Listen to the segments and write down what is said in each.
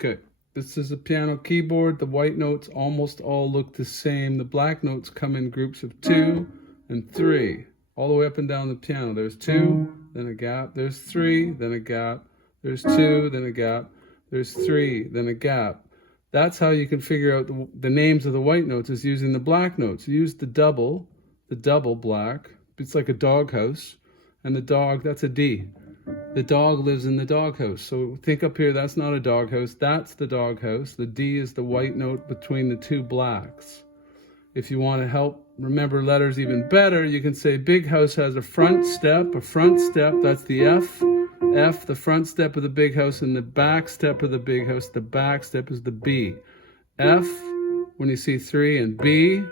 Okay, this is a piano keyboard. The white notes almost all look the same. The black notes come in groups of 2 and 3, all the way up and down the piano. There's 2, then a gap. There's 3, then a gap. There's 2, then a gap. There's 3, then a gap. That's how you can figure out the names of the white notes, is using the black notes. You use the double black. It's like a doghouse. And the dog, that's a D. The dog lives in the doghouse. So think up here, that's not a doghouse, that's the doghouse. The D is the white note between the two blacks. If you want to help remember letters even better, you can say big house has a front step, that's the F. F, the front step of the big house, and the back step of the big house, the back step is the B. F, when you see 3, and B,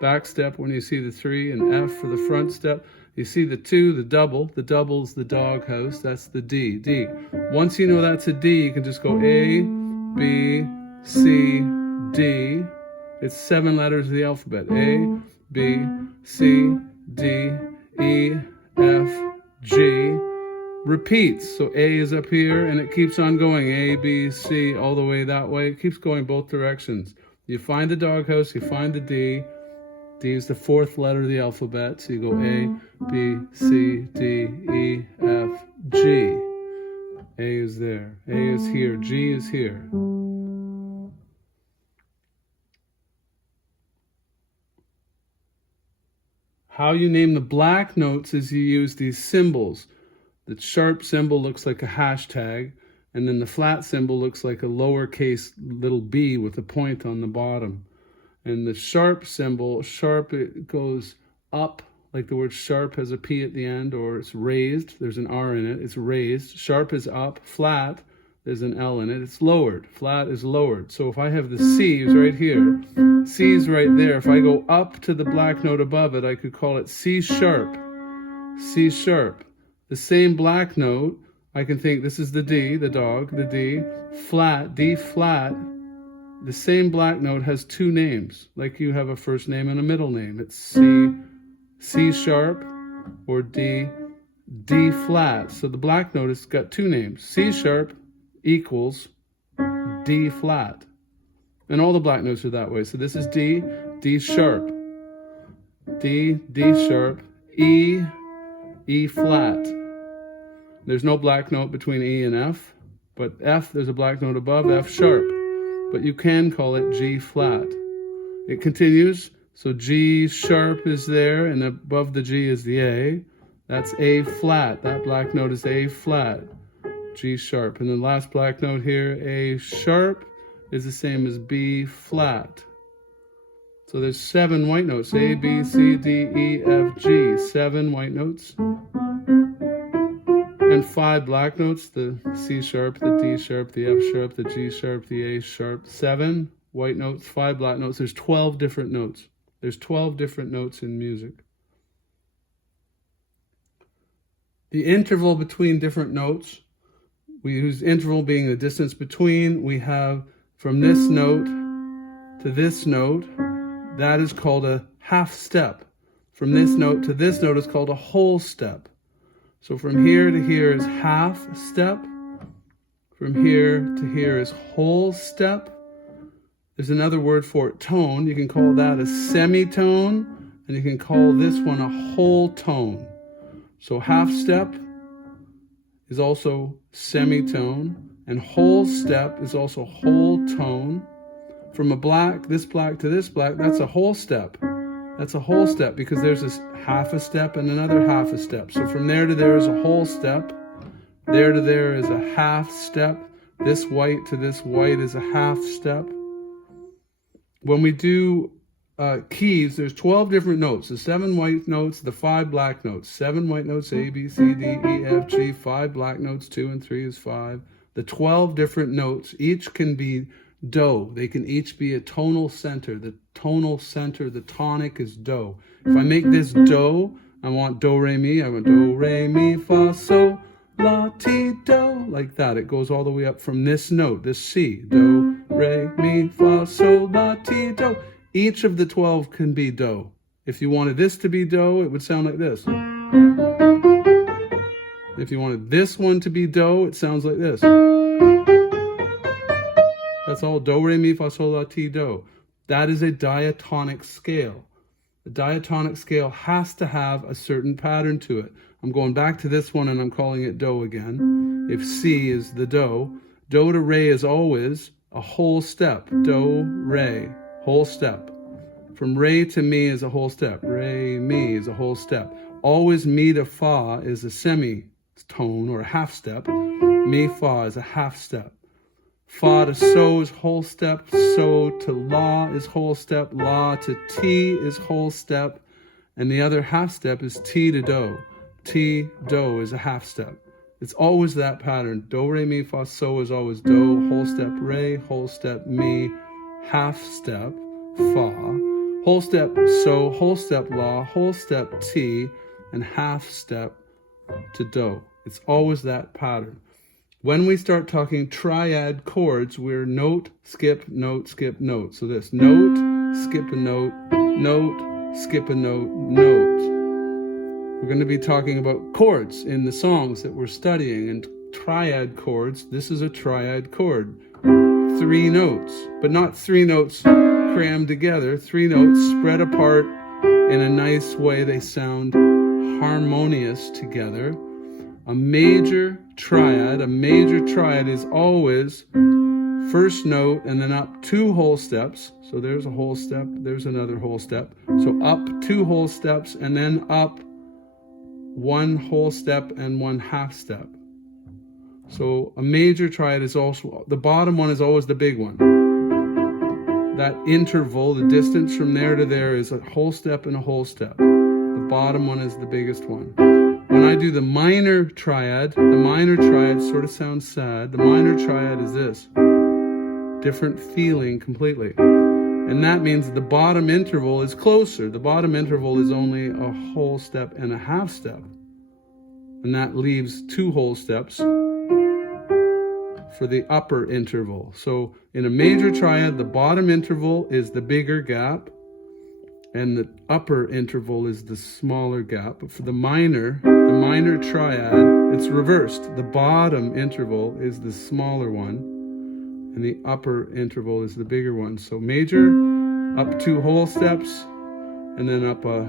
back step when you see the 3, and F for the front step. You see the 2, the double's the doghouse, that's the D, D. Once you know that's a D, you can just go A, B, C, D. It's 7 letters of the alphabet. A, B, C, D, E, F, G. Repeats, so A is up here, and it keeps on going, A, B, C, all the way that way. It keeps going both directions. You find the doghouse, you find the D. D is the 4th letter of the alphabet, so you go A, B, C, D, E, F, G. A is there, A is here, G is here. How you name the black notes is you use these symbols. The sharp symbol looks like a hashtag, and then the flat symbol looks like a lowercase little b with a point on the bottom. And the sharp symbol, sharp, it goes up, like the word sharp has a P at the end, or it's raised, there's an R in it, it's raised. Sharp is up, flat, there's an L in it, it's lowered. Flat is lowered. So if I have the C's right here, C's right there, if I go up to the black note above it, I could call it C sharp, C sharp. The same black note, I can think this is the D, the dog, the D, flat, D flat. The same black note has 2 names, like you have a first name and a middle name. It's C sharp or D flat. So the black note has got 2 names. C sharp equals D flat. And all the black notes are that way. So this is D, D sharp, D sharp, E flat. There's no black note between E and F, but F, there's a black note above, F sharp. But you can call it G flat. It continues, so G sharp is there, and above the G is the A. That's A flat. That black note is A flat, G sharp. And the last black note here, A sharp, is the same as B flat. So there's 7 white notes, A, B, C, D, E, F, G. 7 white notes. And 5 black notes, the C sharp, the D sharp, the F sharp, the G sharp, the A sharp. 7 white notes, 5 black notes. There's 12 different notes. There's 12 different notes in music. The interval between different notes, we use interval being the distance between. We have from this note to this note, that is called a half step. From this note to this note is called a whole step. So from here to here is half step. From here to here is whole step. There's another word for it, tone. You can call that a semitone, and you can call this one a whole tone. So half step is also semitone, and whole step is also whole tone. From a black, this black to this black, that's a whole step. That's a whole step because there's this half a step and another half a step. So from there to there is a whole step. There to there is a half step. This white to this white is a half step. When we do keys, there's 12 different notes. The 7 white notes, the 5 black notes. 7 white notes, A, B, C, D, E, F, G. 5 black notes, 2 and 3 is 5. The 12 different notes, each can be do. They can each be a tonal center. The tonal center, the tonic is do. If I make this do, I want do, re, mi. I want do, re, mi, fa, sol, la, ti, do. Like that. It goes all the way up from this note, this C. Do, re, mi, fa, sol, la, ti, do. Each of the 12 can be do. If you wanted this to be do, it would sound like this. If you wanted this one to be do, it sounds like this. That's all. Do, re, mi, fa, sol, la, ti, do. That is a diatonic scale. The diatonic scale has to have a certain pattern to it. I'm going back to this one and I'm calling it do again. If C is the do to re is always a whole step. Do, re, whole step. From re to mi is a whole step. Re, mi is a whole step. Always mi to fa is a semitone or a half step. Mi, fa is a half step. Fa to so is whole step. So to la is whole step. La to ti is whole step. And the other half step is ti to do. Ti, do is a half step. It's always that pattern. Do, re, mi, fa, so is always do, whole step, re, whole step, mi, half step, fa, whole step, so, whole step, la, whole step, ti, and half step to do. It's always that pattern. When we start talking triad chords, we're note, skip, note, skip, note. So this note, skip a note, note, skip a note, note. We're going to be talking about chords in the songs that we're studying, and triad chords. This is a triad chord. 3 notes, but not 3 notes crammed together. 3 notes spread apart in a nice way. They sound harmonious together. A major triad is always first note and then up 2 whole steps. So there's a whole step, there's another whole step. So up 2 whole steps and then up 1 whole step and 1 half step. So a major triad is also, the bottom one is always the big one. That interval, the distance from there to there, is a whole step and a whole step. The bottom one is the biggest one. When I do the minor triad sort of sounds sad. The minor triad is this. Different feeling completely. And that means the bottom interval is closer. The bottom interval is only a whole step and a half step. And that leaves 2 whole steps for the upper interval. So in a major triad, the bottom interval is the bigger gap and the upper interval is the smaller gap. But for the minor triad, it's reversed. The bottom interval is the smaller one and the upper interval is the bigger one. So major, up 2 whole steps, and then up a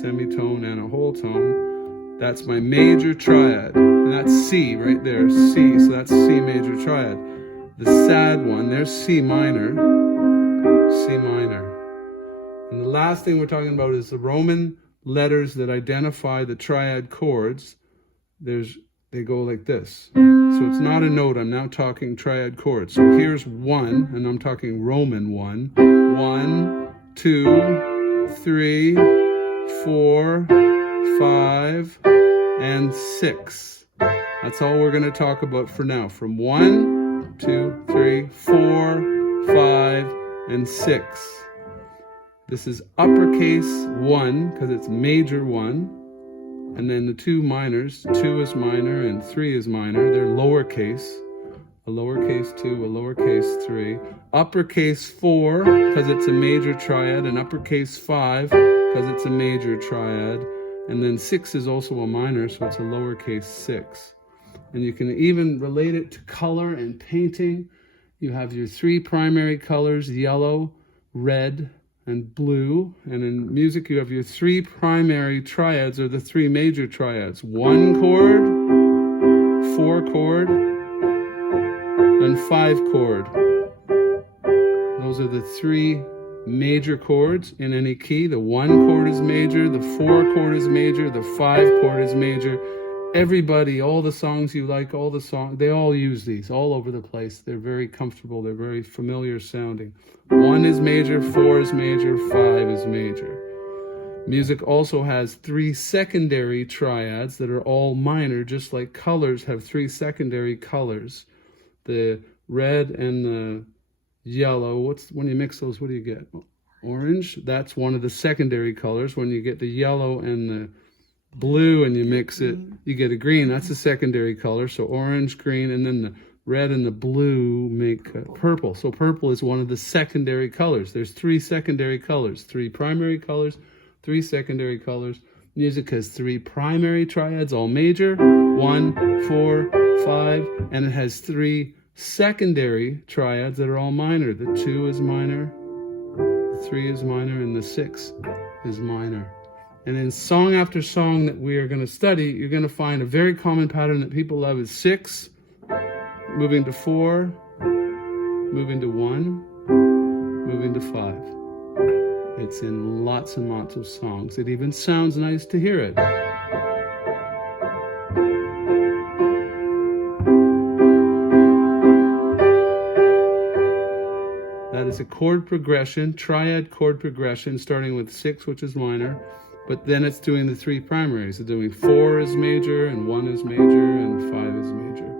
semitone and a whole tone. That's my major triad. And that's C right there, C. So that's C major triad. The sad one, there's C minor. C minor. And the last thing we're talking about is the Roman letters that identify the triad chords. They go like this. So it's not a note. I'm now talking triad chords. So here's 1, and I'm talking Roman 1. 1, 2, 3, 4, 5, and 6. That's all we're going to talk about for now. From 1, 2, 3, 4, 5, and 6. This is uppercase 1 because it's major 1. And then the 2 minors, 2 is minor and 3 is minor. They're lowercase. A lowercase 2, a lowercase 3. Uppercase 4 because it's a major triad, and uppercase 5 because it's a major triad. And then 6 is also a minor, so it's a lowercase 6. And you can even relate it to color and painting. You have your 3 primary colors, yellow, red, and blue. And in music, you have your 3 primary triads, or the 3 major triads. 1 chord, 4 chord, and 5 chord. Those are the 3 major chords in any key. The 1 chord is major, the 4 chord is major, the 5 chord is major. Everybody, all the songs you like, all the songs, they all use these all over the place. They're very comfortable. They're very familiar sounding. 1 is major, 4 is major, 5 is major. Music also has 3 secondary triads that are all minor, just like colors have 3 secondary colors. The red and the yellow, when you mix those, what do you get? Orange, that's one of the secondary colors. When you get the yellow and the blue and you mix it, you get a green. That's a secondary color. So orange, green, and then the red and the blue make purple. So purple is one of the secondary colors. There's 3 secondary colors, 3 primary colors, 3 secondary colors. Music has 3 primary triads, all major, 1, 4, 5, and it has 3 secondary triads that are all minor. The 2 is minor, the 3 is minor, and the 6 is minor. And in song after song that we are going to study, you're going to find a very common pattern that people love is 6, moving to 4, moving to 1, moving to 5. It's in lots and lots of songs. It even sounds nice to hear it. That is a chord progression, triad chord progression, starting with 6, which is minor, but then it's doing the 3 primaries. It's doing 4 is major, and 1 is major, and 5 is major.